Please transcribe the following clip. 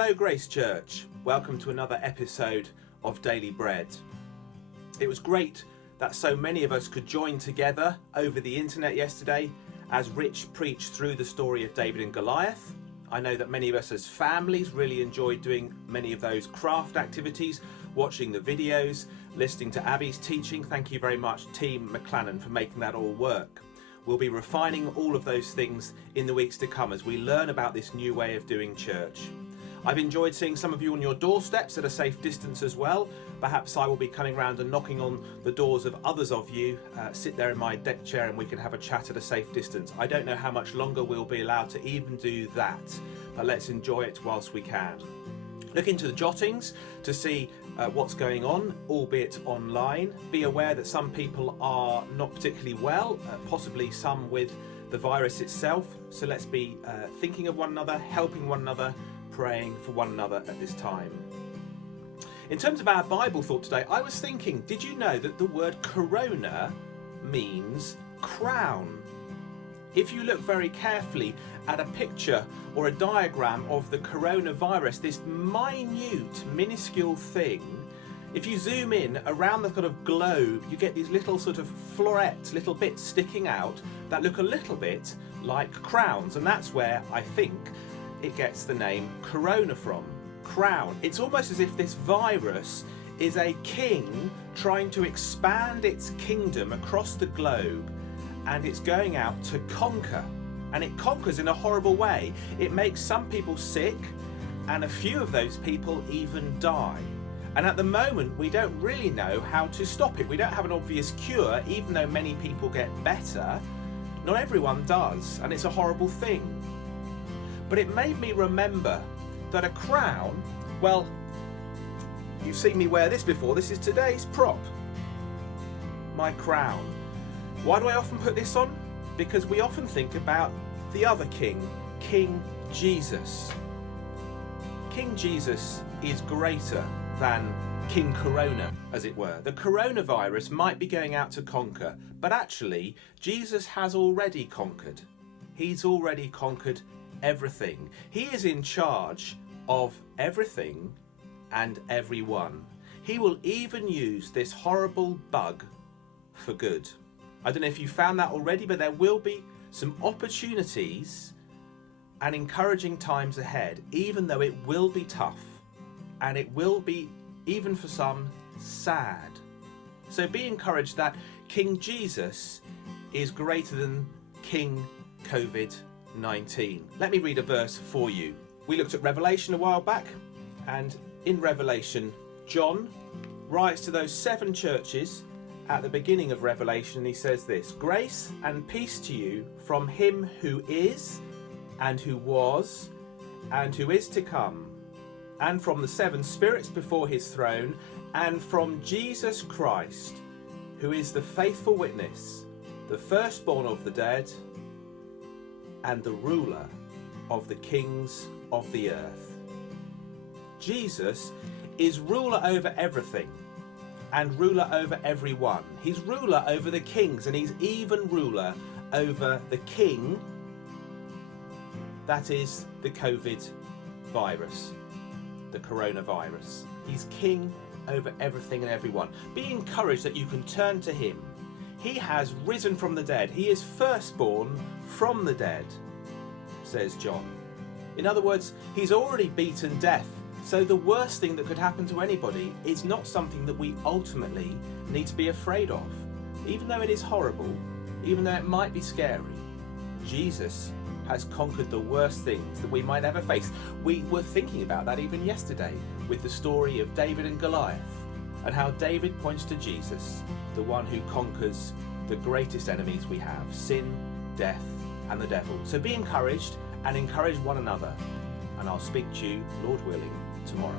Hello Grace Church, welcome to another episode of Daily Bread. It was great that so many of us could join together over the internet yesterday as Rich preached through the story of David and Goliath. I know that many of us as families really enjoyed doing many of those craft activities, watching the videos, listening to Abby's teaching. Thank you very much, Team McLennan, for making that all work. We'll be refining all of those things in the weeks to come as we learn about this new way of doing church. I've enjoyed seeing some of you on your doorsteps at a safe distance as well. Perhaps I will be coming round and knocking on the doors of others of you. Sit there in my deck chair and we can have a chat at a safe distance. I don't know how much longer we'll be allowed to even do that, but let's enjoy it whilst we can. Look into the jottings to see what's going on, albeit online. Be aware that some people are not particularly well, possibly some with the virus itself. So let's be thinking of one another, helping one another, praying for one another at this time. In terms of our Bible thought today, I was thinking, did you know that the word corona means crown? If you look very carefully at a picture or a diagram of the coronavirus, this minute, minuscule thing, if you zoom in around the sort of globe, you get these little sort of florets, little bits sticking out that look a little bit like crowns. And that's where I think it gets the name corona from, crown. It's almost as if this virus is a king trying to expand its kingdom across the globe, and it's going out to conquer. And it conquers in a horrible way. It makes some people sick, and a few of those people even die. And at the moment, we don't really know how to stop it. We don't have an obvious cure, even though many people get better. Not everyone does, and it's a horrible thing. But it made me remember that a crown, well, you've seen me wear this before. This is today's prop, my crown. Why do I often put this on? Because we often think about the other king, King Jesus. King Jesus is greater than King Corona, as it were. The coronavirus might be going out to conquer, but actually, Jesus has already conquered. He's already conquered everything. He is in charge of everything and everyone. He will even use this horrible bug for good. I don't know if you found that already, but there will be some opportunities and encouraging times ahead, even though it will be tough and it will be, even for some, sad. So be encouraged that King Jesus is greater than King COVID-19. Let me read a verse for you. We looked at Revelation a while back, and in Revelation, John writes to those 7 churches at the beginning of Revelation. He says this: grace and peace to you from him who is, and who was, and who is to come, and from the 7 spirits before his throne, and from Jesus Christ, who is the faithful witness, the firstborn of the dead, and the ruler of the kings of the earth. Jesus is ruler over everything and ruler over everyone. He's ruler over the kings, and he's even ruler over the king, that is the COVID virus, the coronavirus. He's king over everything and everyone. Be encouraged that you can turn to him. He has risen from the dead. He is firstborn from the dead, says John. In other words, he's already beaten death. So the worst thing that could happen to anybody is not something that we ultimately need to be afraid of. Even though it is horrible, even though it might be scary, Jesus has conquered the worst things that we might ever face. We were thinking about that even yesterday with the story of David and Goliath, and how David points to Jesus, the one who conquers the greatest enemies we have, sin, death, and the devil. So be encouraged and encourage one another. And I'll speak to you, Lord willing, tomorrow.